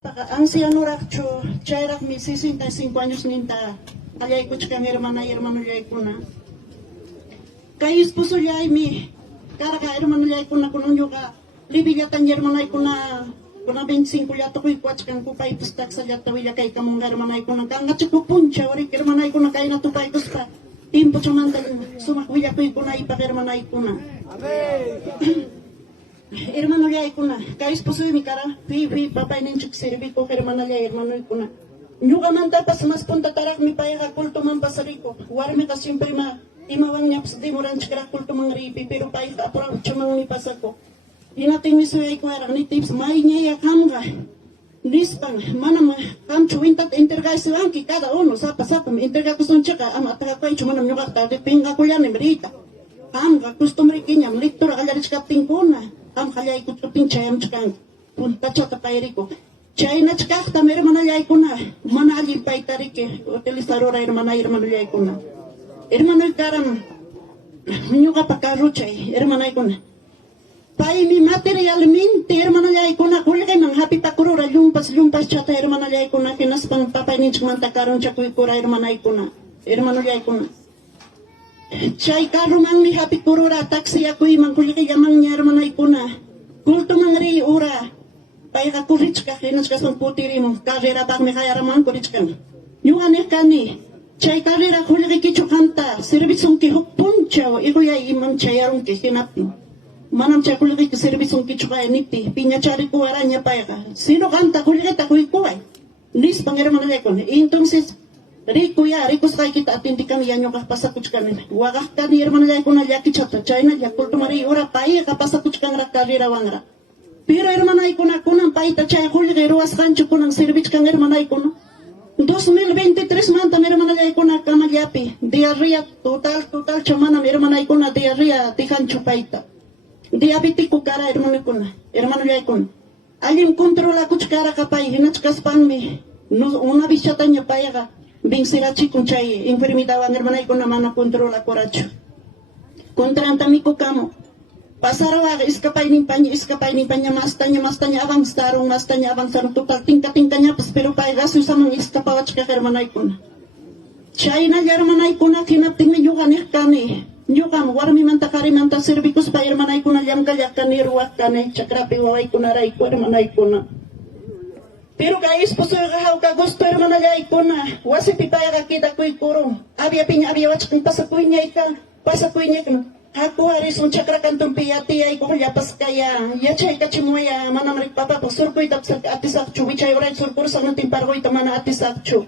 Ang siyanuracho, chayrak mi 65 años ninta, alay ko chika hermano yay ko na. Kay esposo yay mi, karaka hermano yay ko na kunong yoga, libigatan hermano ko na, kuna 25 yato ko ikwats kang kupay pustak sa yato wila kay kamong hermano ko na, kang atsuko puncha, wari hermano ko na kay natupay kuspa, timpo sumantal, sumakwila ko na ipak hermano ko na. Hermano yay ko na, kay esposo mi kara, papay ninchuk sirbi ko hermano ko na. Nyuga man tapas mas punta tarak mi paya kulto man pasariko. Warme ka siyempre imawang niya di mo rin chikara kulto mang ripi pero paya ka apurang chumang ni pasako. Inating mi suyay ko era ni tips may niya yakam ka. Nispang manam kam chuintat intergay siwang ki kada uno sapa interga ko son chaka am ataka ko chumanam nyuga ta de pinga ko yan merita. Am ka customary kinyam liktor agaris kapting kuna. Am kalay ko kapting chayam chakang punta chata payriko. Chayna chakakta mi hermano yay ko na, manali pa itarike, utilizarora hermano yay ko na. Hermano karam, minyo ka pagkaruchay, hermano ko na. Pay mi materialmente, hermano yay ko na, kuli kay mang happy pakurura, lumpas chata, hermano yay ko na, kinas pang papay ninch mantakaron chakuy kura, hermano ko na, hermano yay ko na. Chay karumang mi happy kurura, taksi ako imang kuli kay yamang niya, hermano ko na. Kulto mang ri ura. Paya ka kurich ka, kinas ka sa putiri mo, karera bak me kaya ramang kurich ka. Yung anek ka ni, chay karera kuli kikicho kanta, servisong ki hukpun chaw, ikuya imam chayarong ki hinapin. Manam chay kuli ki servisong kicho kaya niti, pinya chari kuwara niya paya ka. Sino kanta kuli kita kuy kuway? Nis pangira manalekon. Entonces, Rikuya, rikos kay kita at hindi kami yan yung kapasakuch ka nila. Wakak ka ni manalekon na yaki chata, chay na yakulto mari, ora paya kapasakuch kang rakarira wangra. Pero hermanay ko na kunang paita chay huli kay ruas kancho ko ng service kang hermanay ko na. 2023 man tam hermanay ko na kamalyapi. Diarrhea total chamana hermanay ko na diarrhea ti kancho paita. Diabetic ko kara hermanay ko na. Hermanay ko na. Alim kontrola ko chkara kapay hinachkas pang mi. Una bisyata niya paya ka. Bing sirachi kung chay enfermidad ang hermanay ko na mana kontrola ko racho. Kontrantami ko kamo. Pasarawa iskapay ni panya mastanya abang sarong total tingka-tingkanya pero pay gaso sa mga iskapawat ka hermanay ko na. China hermanay ko na kinapting ni yukan kani. Yukan warmi manta servikus pa hermanay ko na yam kalyak kani ruwak kani chakrapi waway ko na ray ko hermanay ko na. Pero guys puso kahaw ka gusto hermanay ko na. Wasi pipaya ka kita ko ikurong. Abya wach kung pasakuin niya ka na. Aku hari sun cakra kantung piyati ay ko yapas kaya ya chay kachimoya manam rik papa surko itap sak atisak chu bichay oray surkur sa natin pargo itamana atisak chu